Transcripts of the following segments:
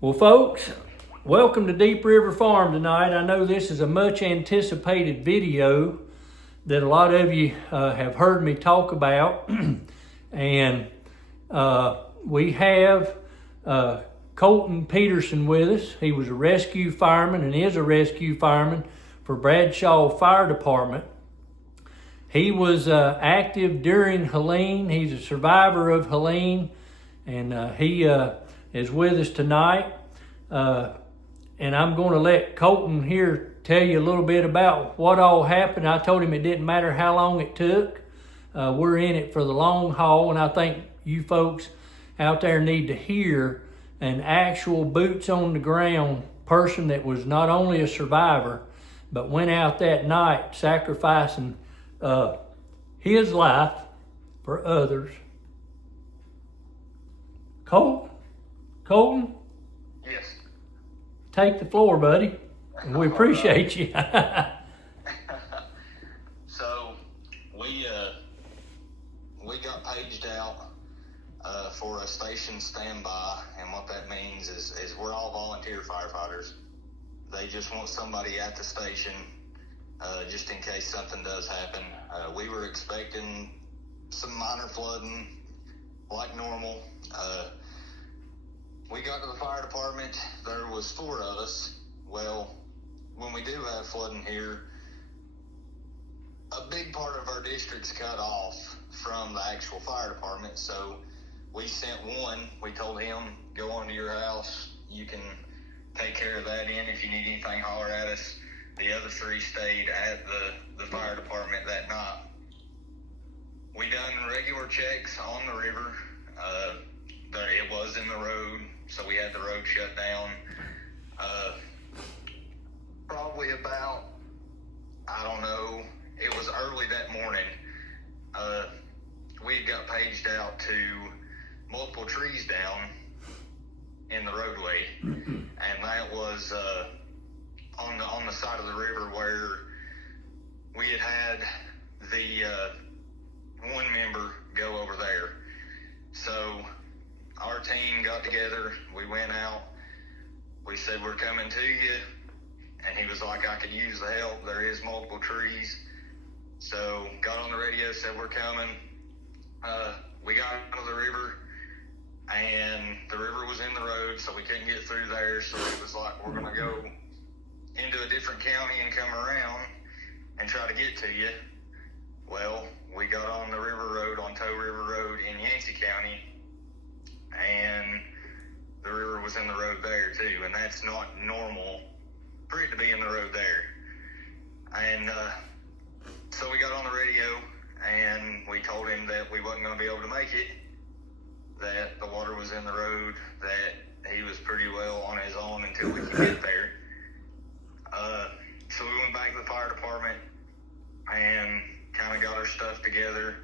Well, folks, welcome to Deep River Farm tonight. I know this is a much anticipated video that a lot of you have heard me talk about. And we have Colton Peterson with us. He was a rescue fireman and is a rescue fireman for Bradshaw Fire Department. He was active during Helene. He's a survivor of Helene, and he is with us tonight. And I'm going to let Colton here tell you a little bit about what all happened. I told him it didn't matter how long it took. We're in it for the long haul, and I think you folks out there need to hear an actual boots on the ground person that was not only a survivor, but went out that night sacrificing his life for others. Colton? Yes. Take the floor, buddy. We appreciate you. So we got paged out for a station standby, and what that means is we're all volunteer firefighters. They just want somebody at the station just in case something does happen. We were expecting some minor flooding like normal. We got to the fire department. There was 4 of us. Well, when we do have flooding here, a big part of our district's cut off from the actual fire department. So we sent one. We told him, go on to your house. You can take care of that in. If you need anything, holler at us. The other 3 stayed at the fire department that night. We done regular checks on the river. It was in the road, so we had the road shut down. Probably about, I don't know, it was early that morning. We got paged out to multiple trees down in the roadway, and that was on the side of the river where we had the one member go over there. So our team got together, we went out, we said, we're coming to you, and he was like, I could use the help, there is multiple trees. So got on the radio, said we're coming. We got out of the river, and the river was in the road, so we couldn't get through there, so it was like, we're gonna go into a different county and come around and try to get to you. Well, we got on the river road, on Tow River Road in Yancey County, and the river was in the road there too, and that's not normal for it to be in the road there. And so we got on the radio, and we told him that we wasn't going to be able to make it, that the water was in the road, that he was pretty well on his own until we could get there. So we went back to the fire department and kind of got our stuff together.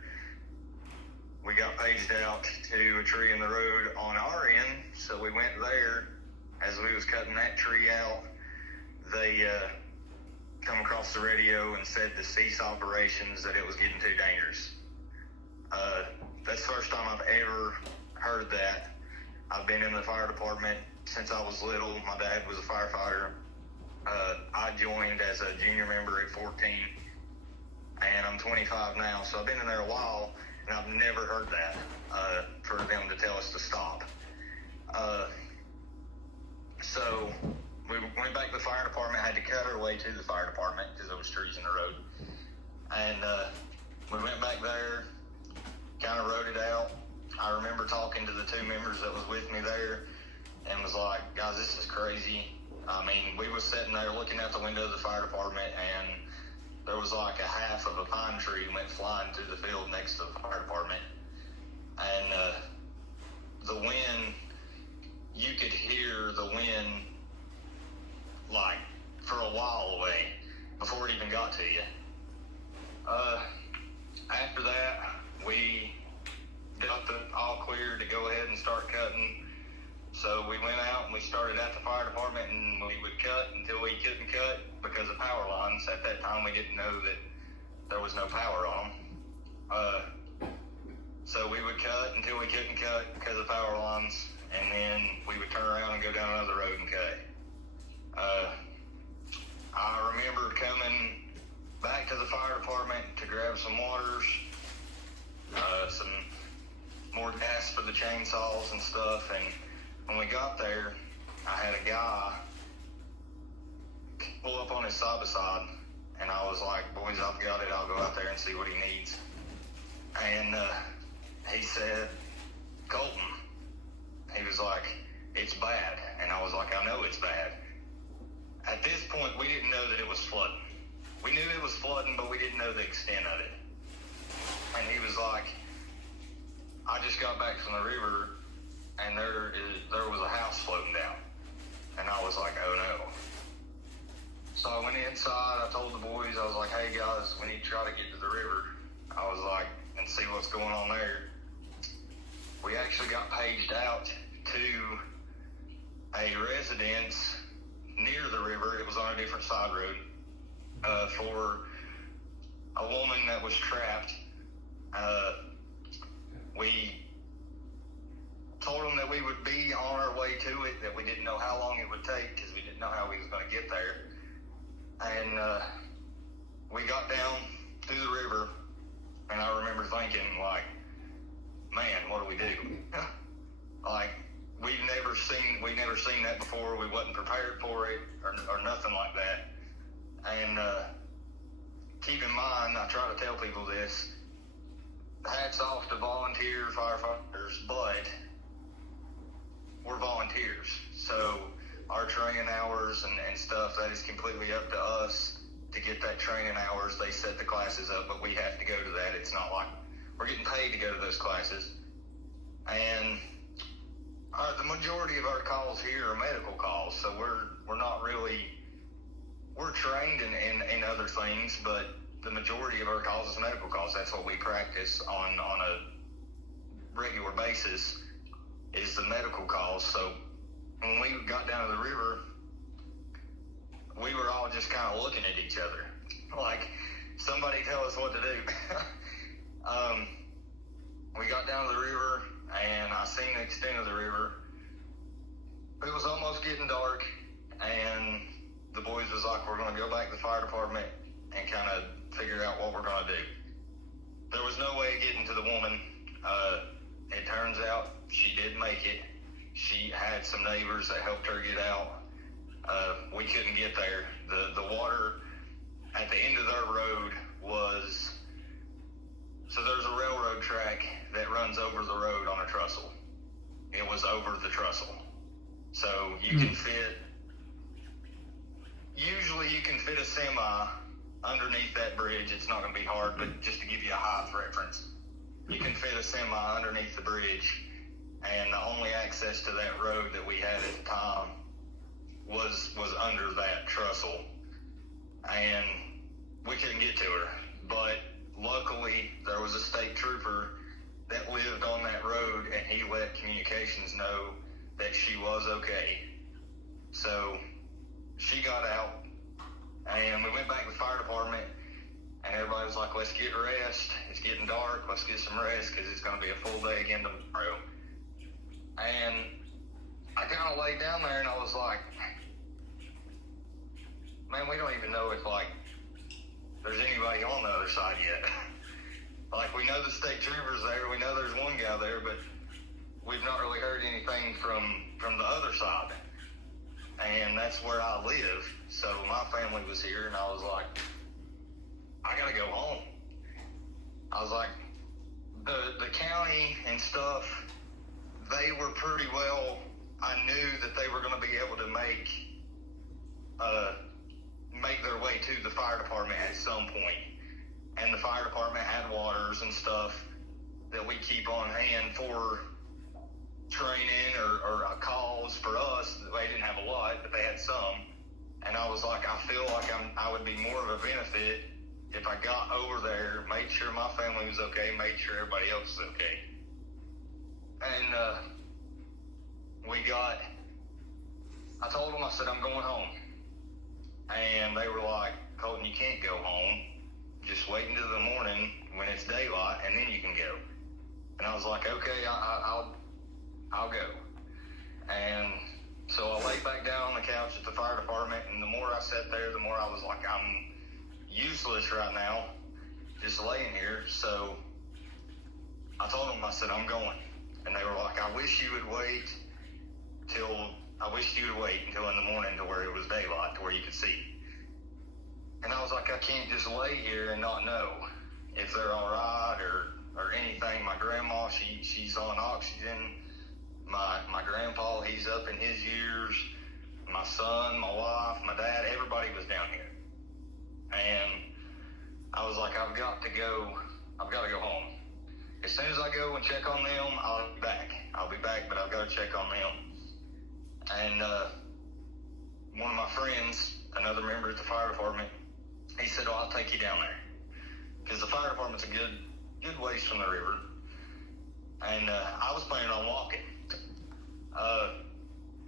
We got paged out to a tree in the road on our end, so we went there. As we was cutting that tree out, they come across the radio and said to cease operations, that it was getting too dangerous. That's the first time I've ever heard that. I've been in the fire department since I was little. My dad was a firefighter. I joined as a junior member at 14, and I'm 25 now, so I've been in there a while, and I've never heard that, for them to tell us to stop. So we went back to the fire department, had to cut our way to the fire department because there was trees in the road. And we went back there, kind of rode it out. I remember talking to the 2 members that was with me there and was like, guys, this is crazy. I mean, we was sitting there looking out the window of the fire department, and there was like a half of a pine tree went flying through the field next to the fire department. And the wind, you could hear the wind like for a while away before it even got to you. After that, we got the all clear to go ahead and start cutting. So we went out and we started at the fire department, and we would cut until we couldn't cut because of power lines. At that time, we didn't know that there was no power on them. So we would cut until we couldn't cut because of power lines, and then we would turn around and go down down another road and cut. I remember coming back to the fire department to grab some waters, some more gas for the chainsaws and stuff, and when we got there, I had a guy pull up on his side-by-side, and I was like, boys, I've got it, I'll go out there and see what he needs. And he said, Colton, he was like, it's bad. And I was like, I know it's bad. At this point, we didn't know that it was flooding. We knew it was flooding, but we didn't know the extent of it. And he was like, I just got back from the river, and there was a house floating down. And I was like, oh no. So I went inside, I told the boys, I was like, hey guys, we need to try to get to the river. I was like, and see what's going on there. We actually got paged out to a residence near the river. It was on a different side road, for a woman that was trapped. We told them that we would be on our way to it, that we didn't know how long it would take because we didn't know how we was going to get there. And we got down through the river, and I remember thinking, like, man, what do we do? Like, we'd never seen that before. We wasn't prepared for it or nothing like that. And keep in mind, I try to tell people this, hats off to volunteer firefighters, but we're volunteers. So our training hours and stuff, that is completely up to us to get that training hours. They set the classes up, but we have to go to that. It's not like we're getting paid to go to those classes. And the majority of our calls here are medical calls, so we're not really, we're trained in other things, but the majority of our calls is medical calls. That's what we practice on a regular basis, is the medical calls. So when we got down to the river, we were all just kind of looking at each other, like, somebody tell us what to do. We got down to the river, and I seen the extent of the river. It was almost getting dark, and the boys was like, we're going to go back to the fire department and kind of figure out what we're going to do. There was no way of getting to the woman. It turns out she did make it. She had some neighbors that helped her get out. We couldn't get there. The water at the end of their road was, so there's a railroad track that runs over the road on a trestle. It was over the trestle. So you can fit, usually you can fit a semi underneath that bridge. It's not going to be hard, but just to give you a height reference, you can fit a semi underneath the bridge, and the only access to that road that we had at the time was under that trestle, and we couldn't get to her. But luckily, there was a state trooper that lived on that road, and he let communications know that she was okay. So she got out, and we went back to the fire department, and everybody was like, let's get rest. It's getting dark. Let's get some rest because it's going to be a full day again tomorrow. And I kind of laid down there, and I was like, man, we don't even know if, like, there's anybody on the other side yet. Like, we know the state trooper's there. We know there's one guy there, but we've not really heard anything from the other side. And that's where I live. So my family was here, and I was like, I got to go home. I was like, the county and stuff, they were pretty well, I knew that they were going to be able to make their way to the fire department at some point. And the fire department had waters and stuff that we keep on hand for training or calls for us. They didn't have a lot, but they had some. And I was like, I feel like I would be more of a benefit if I got over there, made sure my family was okay, made sure everybody else was okay. And I told them, I said, I'm going home. And they were like, Colton, you can't go home. Just wait until the morning when it's daylight, and then you can go. And I was like, okay, I'll go. And so I sat there, the more I was like, I'm useless right now, just laying here. So I told them, I said, I'm going. And they were like, I wish you would wait until in the morning to where it was daylight, to where you could see. And I was like, I can't just lay here and not know if they're all right or anything. My grandma, she's on oxygen. My grandpa, he's up in his years. My son, my wife, my dad, everybody was down here. And I was like, I've got to go home. As soon as I go and check on them, I'll be back, but I've got to check on them. And one of my friends, another member at the fire department, he said, I'll take you down there. Because the fire department's a good ways from the river. And I was planning on walking.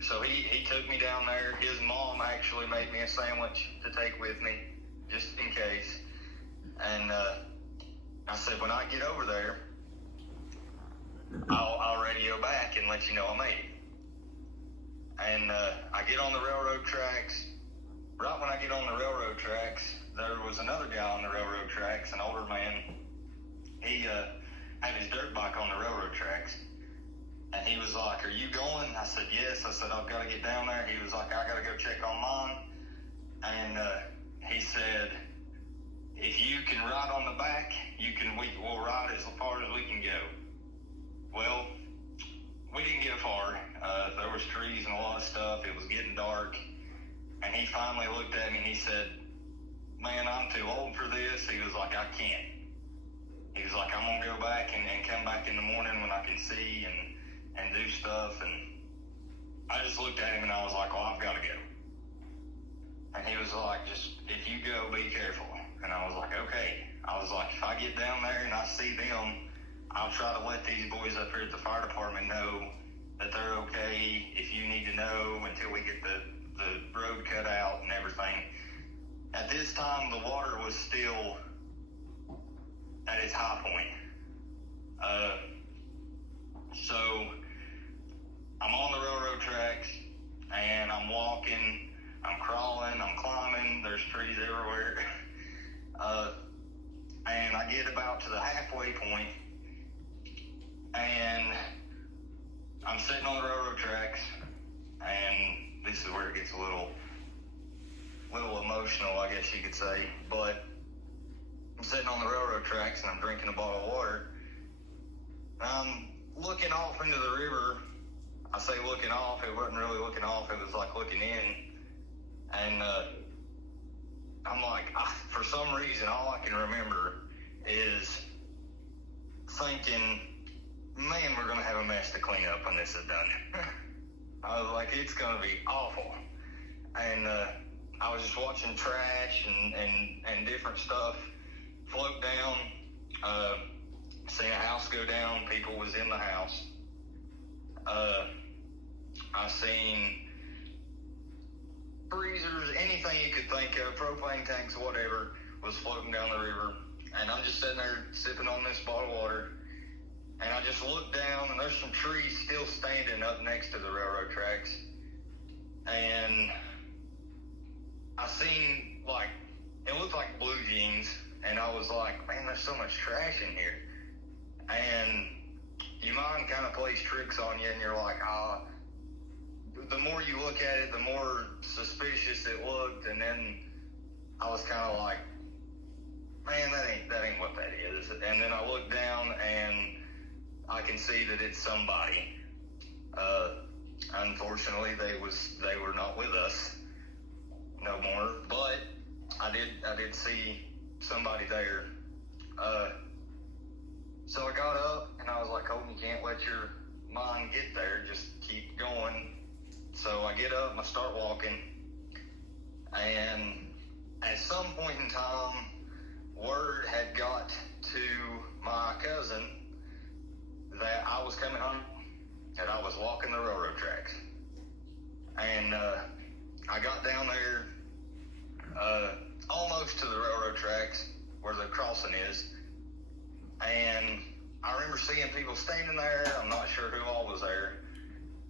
So he took me down there. His mom actually made me a sandwich to take with me, just in case. And I said, when I get over there, I'll radio back and let you know I made it. And I get on the railroad tracks. Right when I get on the railroad tracks, there was another guy on the railroad tracks, an older man. He had his dirt bike on the railroad tracks. And he was like, are you going? I said, yes. I said, I've got to get down there. He was like, I got to go check on mine. And he said, if you can ride on the back, we'll ride as far as we can go. Well, we didn't get far. There was trees and a lot of stuff. It was getting dark. And he finally looked at me and he said, man, I'm too old for this. He was like, I can't. He was like, I'm going to go back and come back in the morning when I can see and do stuff. And I just looked at him and I was like, well, I've got to go. And he was like, just, if you go, be careful. And I was like, okay. I was like, if I get down there and I see them, I'll try to let these boys up here at the fire department know that they're okay. If you need to know until we get the road cut out and everything. At this time, the water was still at its high point. So I'm on the railroad tracks and I'm walking, I'm crawling, I'm climbing, there's trees everywhere. And I get about to the halfway point and I'm sitting on the railroad tracks, and this is where it gets a little emotional, I guess you could say, but I'm sitting on the railroad tracks and I'm drinking a bottle of water. I'm looking off into the river. I say looking off, it wasn't really looking off, it was like looking in. And I'm like, for some reason, all I can remember is thinking, man, we're going to have a mess to clean up when this is done. I was like, it's going to be awful. And I was just watching trash and different stuff float down, seeing a house go down, people was in the house. I seen freezers, anything you could think of, propane tanks, whatever, was floating down the river. And I'm just sitting there sipping on this bottle of water. And I just looked down, and there's some trees still standing up next to the railroad tracks. And I seen, like, it looked like blue jeans. And I was like, man, there's so much trash in here. And your mind kind of plays tricks on you, and you're like, the more you look at it, the more suspicious it looked. And then I was kind of like, man, that ain't what that is. And then I looked down, and I can see that it's somebody. Unfortunately, they were not with us no more. But I did see somebody there. So I got up and I was like, Colton, you can't let your mind get there. Just keep going. So I get up and I start walking. And at some point in time, word had got to my cousin that I was coming home, and I was walking the railroad tracks. And I got down there almost to the railroad tracks where the crossing is, and I remember seeing people standing there. I'm not sure who all was there,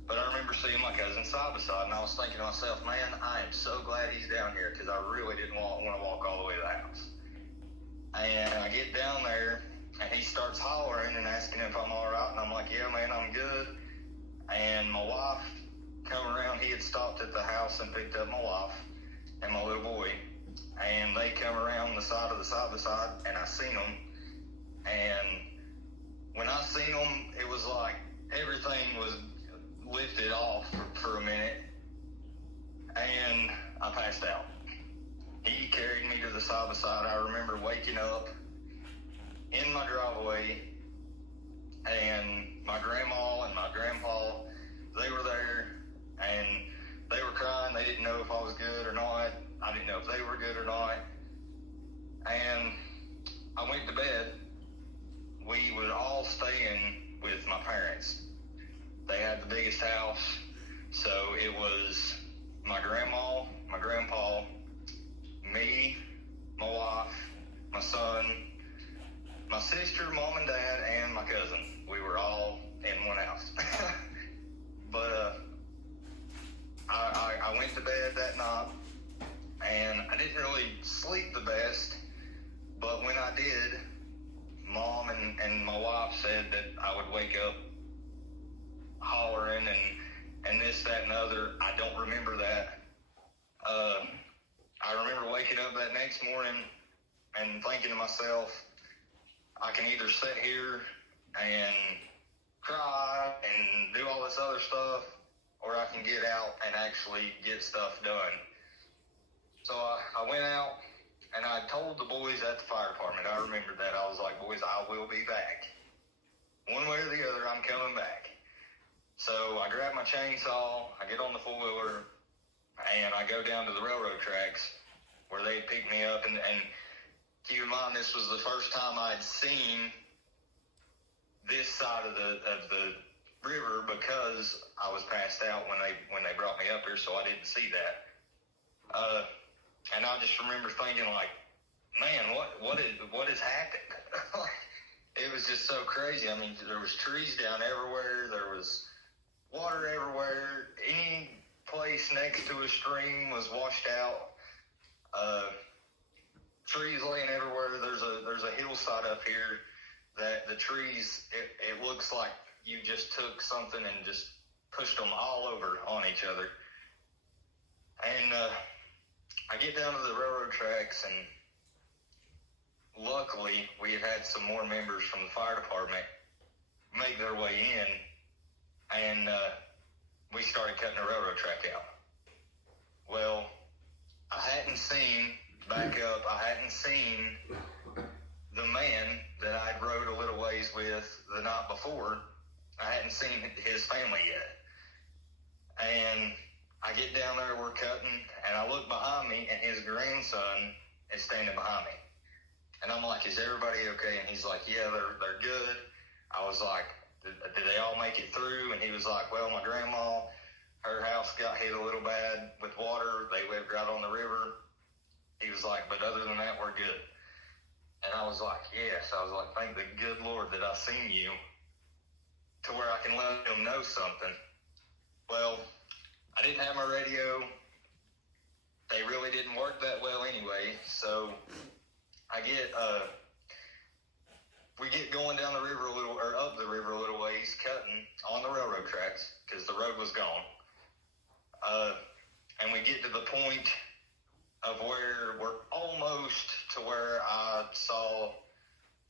But I remember seeing my cousin side by side, and I was thinking to myself, man, I am so glad he's down here, because I really didn't want to walk all the way to the house. And I get down there, and he starts hollering and asking if I'm all right, and I'm like, yeah, man, I'm good. And my wife come around. He had stopped at the house and picked up my wife and my little boy, and they come around the side of the side by side, and I seen them. And when I seen them, it was like everything was lifted off for a minute, and I passed out. He carried me to the side by side. I remember waking up in my driveway, and my grandma and my grandpa, they were there, and they were crying. They didn't know if I was good or not. I didn't know if they were good or not. And I went to bed. We would all stay in with my parents. They had the biggest house, so it was my grandma, my grandpa, me, my wife, my son, my sister, mom and dad, and my cousin. We were all in one house. But I went to bed that night, and I didn't really sleep the best, but when I did, Mom and my wife said that I would wake up hollering and this, that, and the other. I don't remember that. I remember waking up that next morning and thinking to myself, I can either sit here and cry and do all this other stuff, or I can get out and actually get stuff done. So I went out, and I told the boys at the fire department, I remembered that. I was like, boys, I will be back. One way or the other, I'm coming back. So I grab my chainsaw, I get on the four-wheeler, and I go down to the railroad tracks where they pick me up. And keep in mind, this was the first time I'd seen this side of the river, because I was passed out when they brought me up here, so I didn't see that. And I just remember thinking, like, man, what has happened? It was just so crazy. I mean, there was trees down everywhere. There was water everywhere. Any place next to a stream was washed out. Trees laying everywhere. There's a hillside up here that the trees, it looks like you just took something and just pushed them all over on each other. And I get down to the railroad tracks, and luckily we had some more members from the fire department make their way in, and we started cutting the railroad track out. Well, I hadn't seen the man that I'd rode a little ways with the night before. I hadn't seen his family yet. And I get down there, we're cutting, and I look behind me, and his grandson is standing behind me. And I'm like, is everybody okay? And he's like, yeah, they're good. I was like, did they all make it through? And he was like, well, my grandma, her house got hit a little bad with water. They lived right on the river. He was like, but other than that, we're good. And I was like, yes. I was like, thank the good Lord that I seen you to where I can let them know something. Well, I didn't have my radio. They really didn't work that well anyway. So we get going down the river up the river a little ways, cutting on the railroad tracks because the road was gone. And we get to the point of where we're almost to where I saw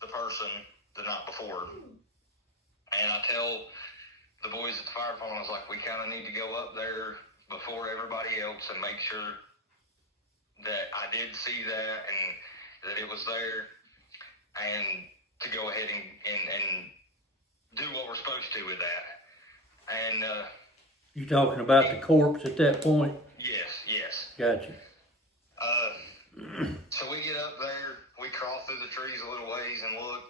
the person the night before. And I tell the boys at the fire department, I was like, we kind of need to go up there before everybody else and make sure that I did see that and that it was there, and to go ahead and do what we're supposed to with that. And you talking about the corpse at that point? Yes. Gotcha. So we get up there, we crawl through the trees a little ways and look.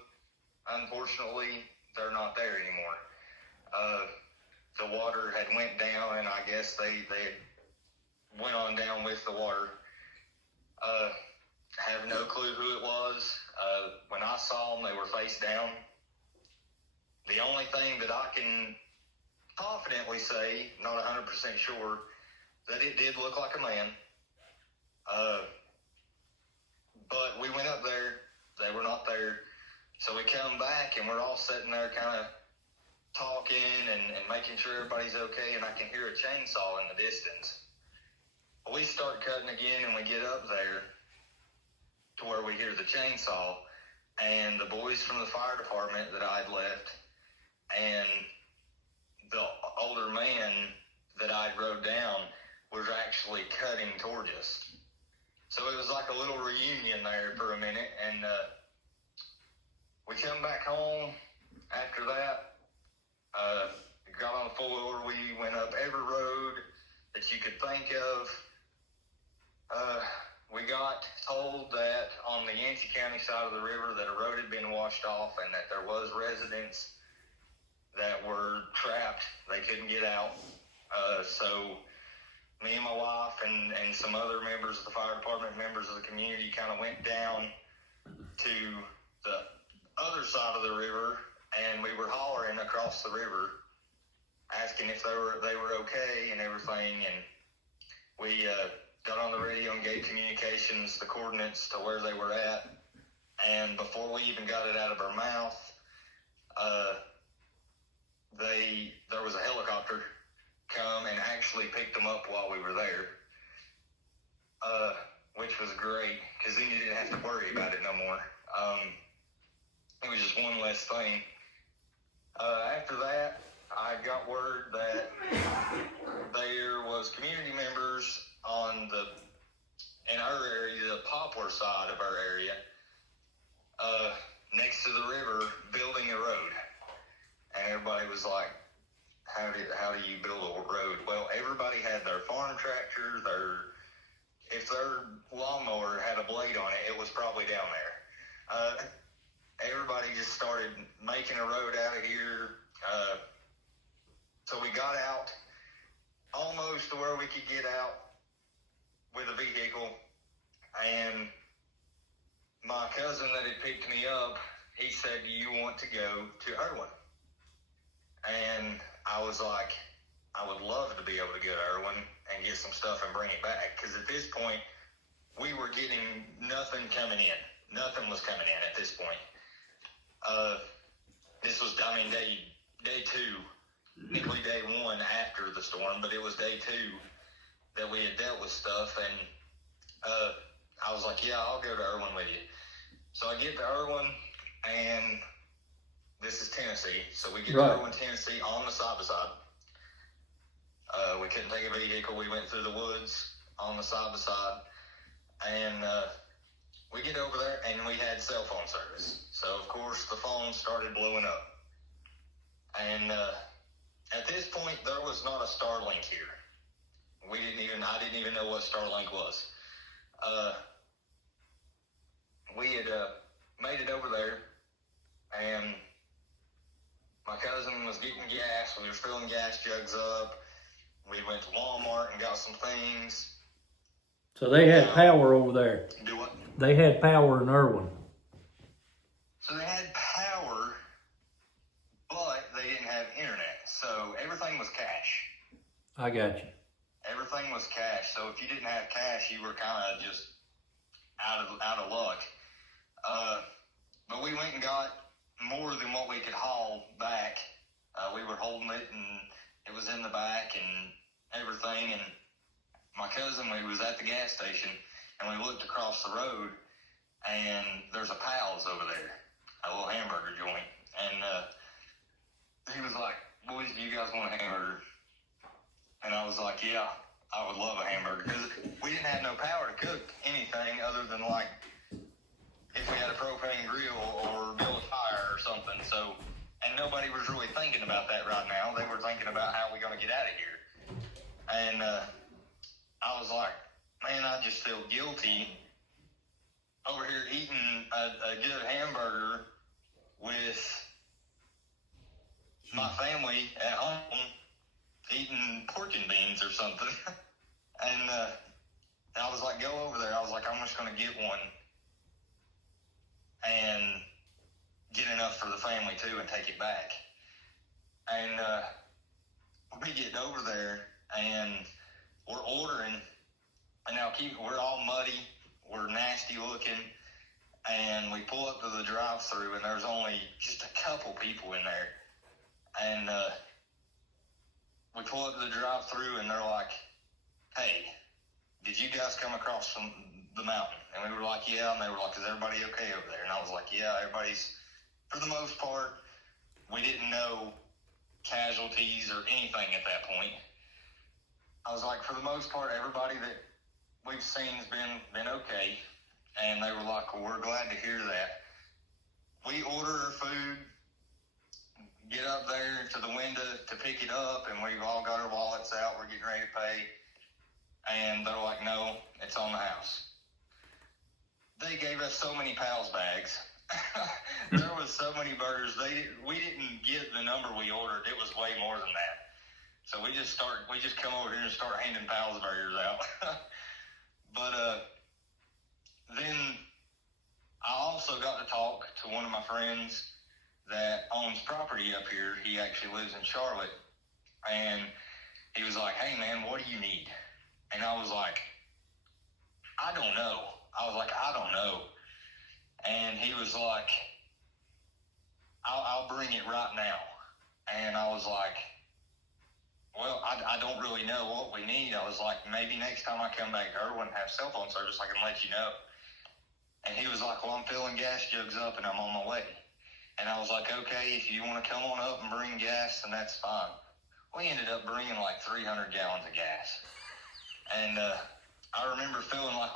Unfortunately, they're not there anymore. The water had went down, and I guess they went on down with the water. Have no clue who it was. When I saw them, they were face down. The only thing that I can confidently say, not 100% sure, that it did look like a man. But we went up there, they were not there. So we come back and we're all sitting there kind of talking and making sure everybody's okay, and I can hear a chainsaw in the distance. We start cutting again and we get up there to where we hear the chainsaw, and the boys from the fire department that I'd left and the older man that I'd rode down was actually cutting towards us. So it was like a little reunion there for a minute, and we come back home after that, got on the four-wheeler, we went up every road that you could think of. We got told that on the Yancey County side of the river that a road had been washed off and that there was residents that were trapped. They couldn't get out. So me and my wife and some other members of the fire department, members of the community, kind of went down to the other side of the river, and we were hollering across the river, asking if they were okay and everything. And we got on the radio and gave communications the coordinates to where they were at. And before we even got it out of our mouth, there was a helicopter come and actually picked them up while we were there, which was great, because then you didn't have to worry about it no more. It was just one less thing. After that, I got word that there was community members in our area, the Poplar side of our area, next to the river, building a road. And everybody was like, how do you build a road? Well, everybody had their farm tractor, if their lawnmower had a blade on it, it was probably down there. Everybody just started making a road out of here. So we got out almost to where we could get out with a vehicle, and my cousin that had picked me up, he said, "Do you want to go to Irwin?" And I was like, I would love to be able to go to Irwin and get some stuff and bring it back, because at this point, we were getting nothing coming in. Nothing was coming in at this point. This was, day two, technically day one after the storm, but it was day two that we had dealt with stuff, and I was like, yeah, I'll go to Irwin with you. So I get to Irwin, and this is Tennessee, so we get to Irwin, Tennessee on the side-by-side. We couldn't take a vehicle. We went through the woods on the side-by-side, and we get over there, and we had cell phone service. So, of course, the phone started blowing up. And at this point, there was not a Starlink here. I didn't even know what Starlink was. We had made it over there, and my cousin was getting gas. We were filling gas jugs up. We went to Walmart and got some things. So they had power over there. Do what? They had power in Irwin. So they had power, but they didn't have internet. So everything was cash. I got you. Everything was cash. So if you didn't have cash, you were kind of just out of luck. But we went and got more than what we could haul back. We were holding it, and it was in the back and everything. And my cousin, we was at the gas station, and we looked across the road, and there's a Pal's over there, a little hamburger joint. And he was like, "Boys, do you guys want a hamburger?" And I was like, "Yeah, I would love a hamburger," because we didn't have no power to cook anything other than like if we had a propane grill or build a fire or something. So, and nobody was really thinking about that right now. They were thinking about how we gonna get out of here. And I was like, man, I just feel guilty over here eating a good hamburger with my family at home eating pork and beans or something. And I was like, go over there. I was like, I'm just going to get one and get enough for the family too and take it back. And we get over there and we're ordering, and now we're all muddy, we're nasty looking, and we pull up to the drive-thru, and there's only just a couple people in there. And we pull up to the drive-thru, and they're like, "Hey, did you guys come across from the mountain?" And we were like, "Yeah." And they were like, "Is everybody okay over there?" And I was like, "Yeah, everybody's, for the most part." We didn't know casualties or anything at that point. I was like, for the most part, everybody that we've seen has been okay. And they were like, "Well, we're glad to hear that." We order our food, get up there to the window to pick it up, and we've all got our wallets out. We're getting ready to pay. And they're like, "No, it's on the house." They gave us so many Pals bags. There was so many burgers. We didn't get the number we ordered. It was way more than that. So we just come over here and start handing Pals burgers out. But then I also got to talk to one of my friends that owns property up here. He actually lives in Charlotte. And he was like, "Hey man, what do you need?" And I was like, "I don't know." I don't know. And he was like, I'll bring it right now. And I was like, "Well, I don't really know what we need." I was like, "Maybe next time I come back to Irwin and have cell phone service, I can let you know." And he was like, "Well, I'm filling gas jugs up and I'm on my way." And I was like, "Okay, if you want to come on up and bring gas, then that's fine." We ended up bringing like 300 gallons of gas. And I remember feeling like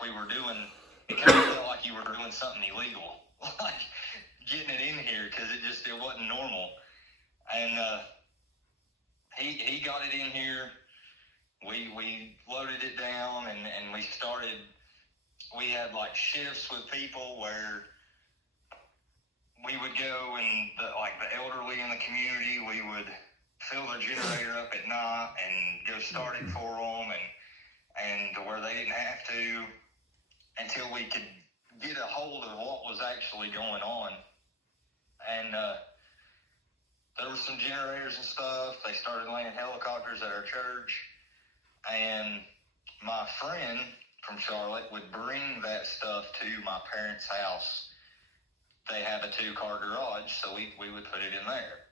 it kind of felt like you were doing something illegal, like getting it in here, because it wasn't normal. And he got it in here. We loaded it down, and we had like shifts with people where we would go, and the elderly in the community, we would fill their generator up at night and go start it for them, and to where they didn't have to, until we could get a hold of what was actually going on. And there were some generators and stuff. They started landing helicopters at our church. And my friend from Charlotte would bring that stuff to my parents' house. They have a 2-car garage, so we would put it in there.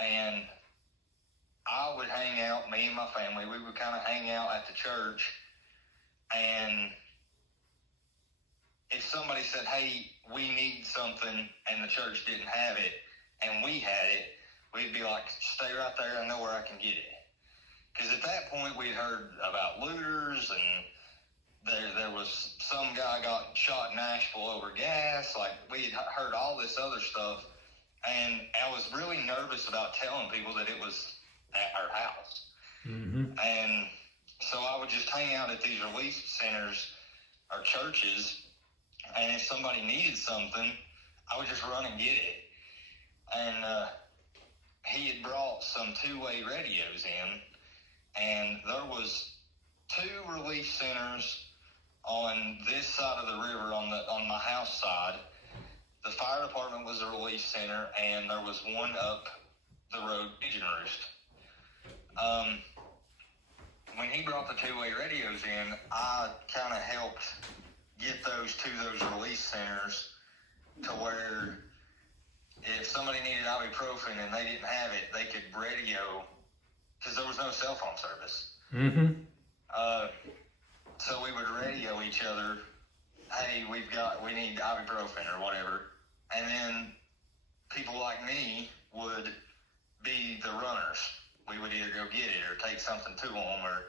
And I would hang out, me and my family, we would kind of hang out at the church. And if somebody said, "Hey, we need something," and the church didn't have it, and we had it, we'd be like, "Stay right there, I know where I can get it." Because at that point, we'd heard about looters, and there was some guy got shot in Asheboro over gas. Like, we had heard all this other stuff, and I was really nervous about telling people that it was at our house. Mm-hmm. And so I would just hang out at these relief centers or churches, and if somebody needed something, I would just run and get it. And he had brought some 2-way radios in, and there was 2 relief centers on this side of the river, on my house side. The fire department was a relief center, and there was one up the road, Pigeon Roost. When he brought the 2-way radios in, I kind of helped get those to those release centers, to where if somebody needed ibuprofen and they didn't have it, they could radio, because there was no cell phone service. Mm-hmm. So we would radio each other, "Hey, we need ibuprofen," or whatever. And then people like me would be the runners. We would either go get it or take something to them, or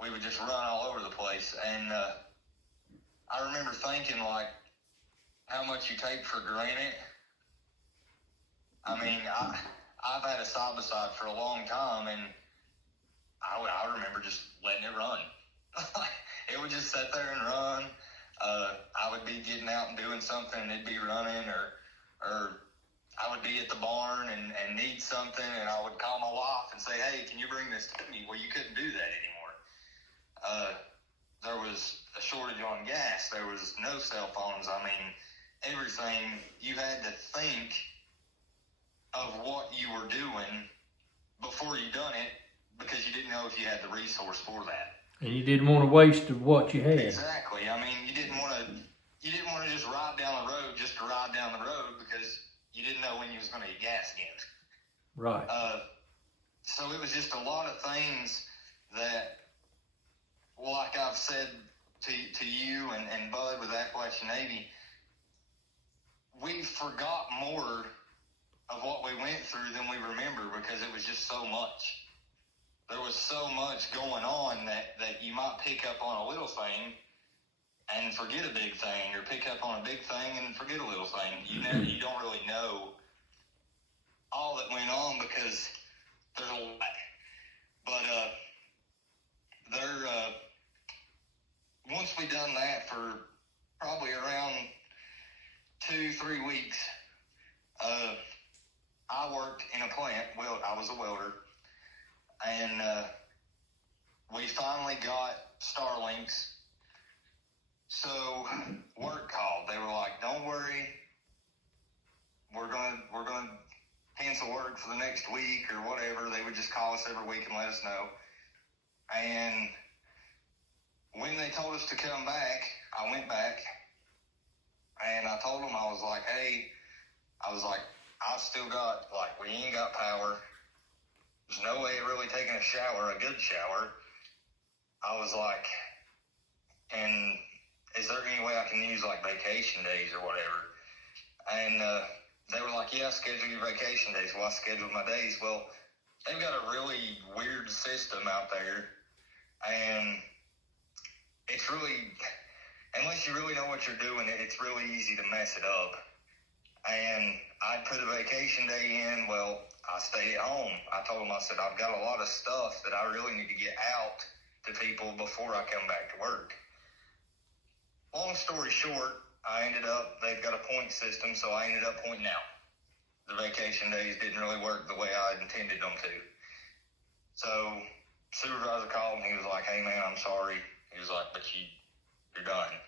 we would just run all over the place. And I remember thinking, like, how much you take for granted. I mean, I've had a side-by-side for a long time, and I remember just letting it run. It would just sit there and run. I would be getting out and doing something, and it'd be running, or I would be at the barn and need something, and I would call my wife and say, "Hey, can you bring this to me?" Well, you couldn't do that anymore. There was a shortage on gas. There was no cell phones. I mean, everything, you had to think of what you were doing before you done it because you didn't know if you had the resource for that. And you didn't want to waste what you had. Exactly. I mean, you didn't want to just ride down the road just to ride down the road because you didn't know when you was going to get gas again. Right. So it was just a lot of things that, like I've said to you and Bud with Appalachian Navy, we forgot more of what we went through than we remember because it was just so much. There was so much going on that you might pick up on a little thing and forget a big thing, or pick up on a big thing and forget a little thing. You don't really know all that went on because there's a lot. But once we done that for probably around 2-3 weeks, I worked in a plant. Well, I was a welder, and we finally got Starlinks. So work called. They were like, "Don't worry, we're gonna cancel work for the next week or whatever." They would just call us every week and let us know. And when they told us to come back, I went back and I told them, I was like, "Hey," I was like, "I've still got, like, we ain't got power. There's no way of really taking a shower, a good shower." I was like, "And is there any way I can use, like, vacation days or whatever?" And they were like, "Yeah, schedule your vacation days." Well, I scheduled my days. Well, they've got a really weird system out there, and it's really, unless you really know what you're doing, it's really easy to mess it up. And I put a vacation day in. Well, I stayed at home. I told them, I said, "I've got a lot of stuff that I really need to get out to people before I come back to work." Long story short, they've got a point system, so I ended up pointing out. The vacation days didn't really work the way I intended them to. So supervisor called and he was like, "Hey man, I'm sorry." He was like, "But you're done."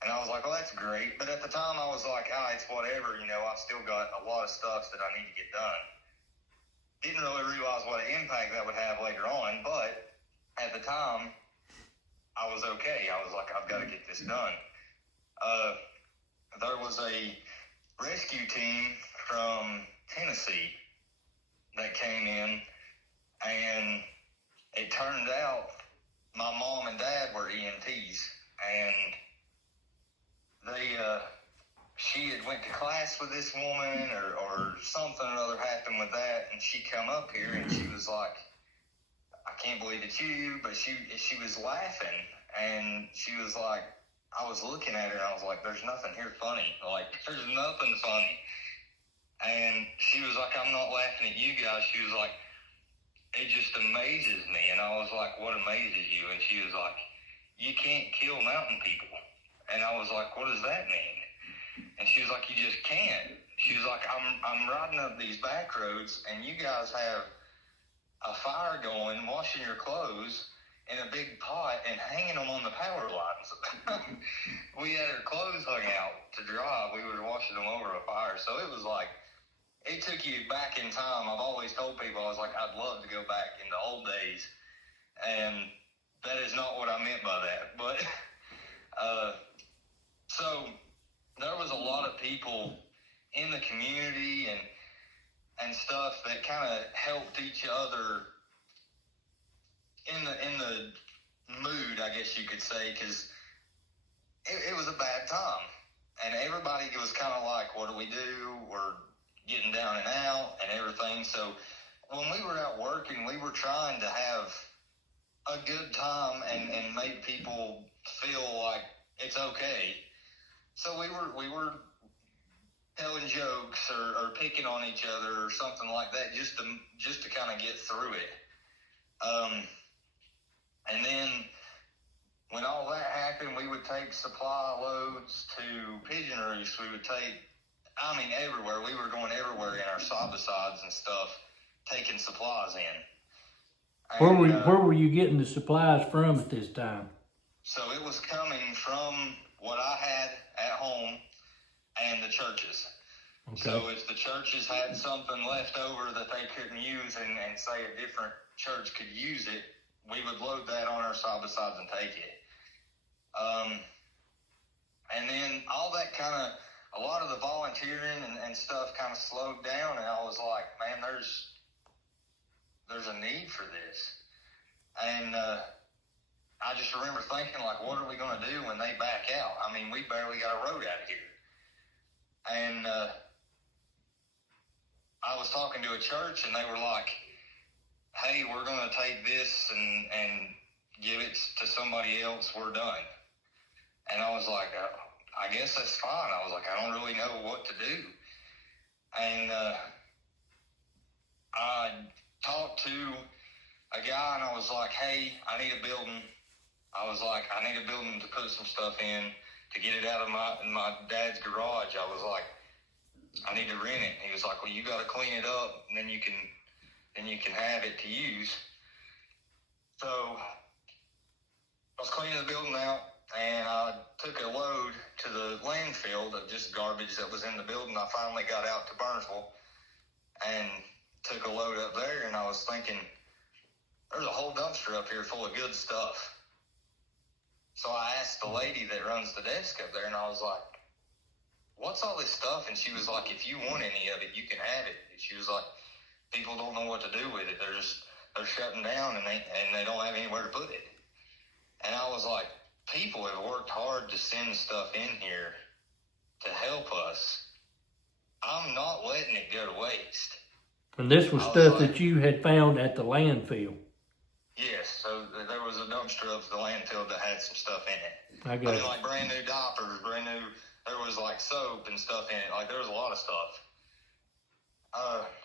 And I was like, "Well, that's great." But at the time I was like, it's whatever, I still got a lot of stuff that I need to get done. Didn't really realize what an impact that would have later on, but at the time I was okay. I was like, I've got to get this done. There was a rescue team from Tennessee that came in, and it turned out my mom and dad were EMTs, and she had went to class with this woman or something or other happened with that, and she come up here and she was like, "I can't believe it's you," but she was laughing, and she was like, I was looking at her and I was like, "There's nothing here funny. Like, there's nothing funny." And she was like, "I'm not laughing at you guys." She was like, "It just amazes me." And I was like, "What amazes you?" And she was like, "You can't kill mountain people." And I was like, "What does that mean?" And she was like, "You just can't." She was like, I'm riding up these back roads and you guys have a fire going, washing your clothes in a big pot and hanging them on the power lines. We had our clothes hung out to dry. We were washing them over a fire. So it was like, it took you back in time. I've always told people, I was like, I'd love to go back in the old days. And that is not what I meant by that. But, so there was a lot of people in the community and stuff that kind of helped each other in the mood, I guess you could say, because it was a bad time. And everybody was kind of like, "What do we do? We're getting down and out and everything." So when we were out working, we were trying to have a good time and make people feel like it's okay. So we were telling jokes or picking on each other or something like that just to kind of get through it. And then when all that happened, we would take supply loads to Pigeon Roost. We would take, everywhere. We were going everywhere in our side-by-sides and stuff, taking supplies in. And, Where were you getting the supplies from at this time? So it was coming from what I had at home and the churches. Okay. So if the churches had something left over that they couldn't use and say a different church could use it, we would load that on our side-by-sides and take it. And then all that a lot of the volunteering and stuff kind of slowed down, and I was like, man, there's a need for this. And I just remember thinking, like, what are we going to do when they back out? I mean, we barely got a road out of here. And I was talking to a church, and they were like, hey, we're going to take this and give it to somebody else. We're done. And I was like, I guess that's fine. I was like, I don't really know what to do. And I talked to a guy, and I was like, hey, I need a building. I was like, I need a building to put some stuff in, to get it out of my dad's garage. I was like, I need to rent it. He was like, well, you got to clean it up, and then you can have it to use. So I was cleaning the building out, and I took a load to the landfill of just garbage that was in the building. I finally got out to Burnsville and took a load up there, and I was thinking, there's a whole dumpster up here full of good stuff. So I asked the lady that runs the desk up there, and I was like, what's all this stuff? And she was like, if you want any of it, you can have it. And she was like, people don't know what to do with it. They're shutting down, and they don't have anywhere to put it. And I was like, people have worked hard to send stuff in here to help us. I'm not letting it go to waste. And this was stuff that you had found at the landfill. Yes, so there was a dumpster of the landfill that had some stuff in it. I got it. Like brand new diapers, there was like soap and stuff in it. Like there was a lot of stuff.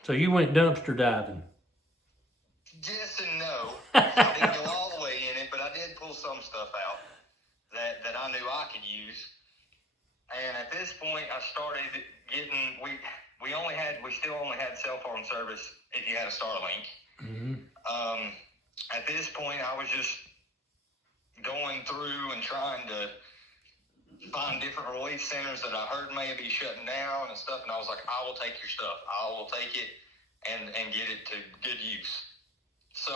So you went dumpster diving? Yes and no. I didn't go all the way in it, but I did pull some stuff out that I knew I could use. And at this point, I started getting, we still only had cell phone service if you had a Starlink. Mm-hmm. At this point, I was just going through and trying to find different relief centers that I heard may be shutting down and stuff. And I was like, I will take your stuff. I will take it and get it to good use. So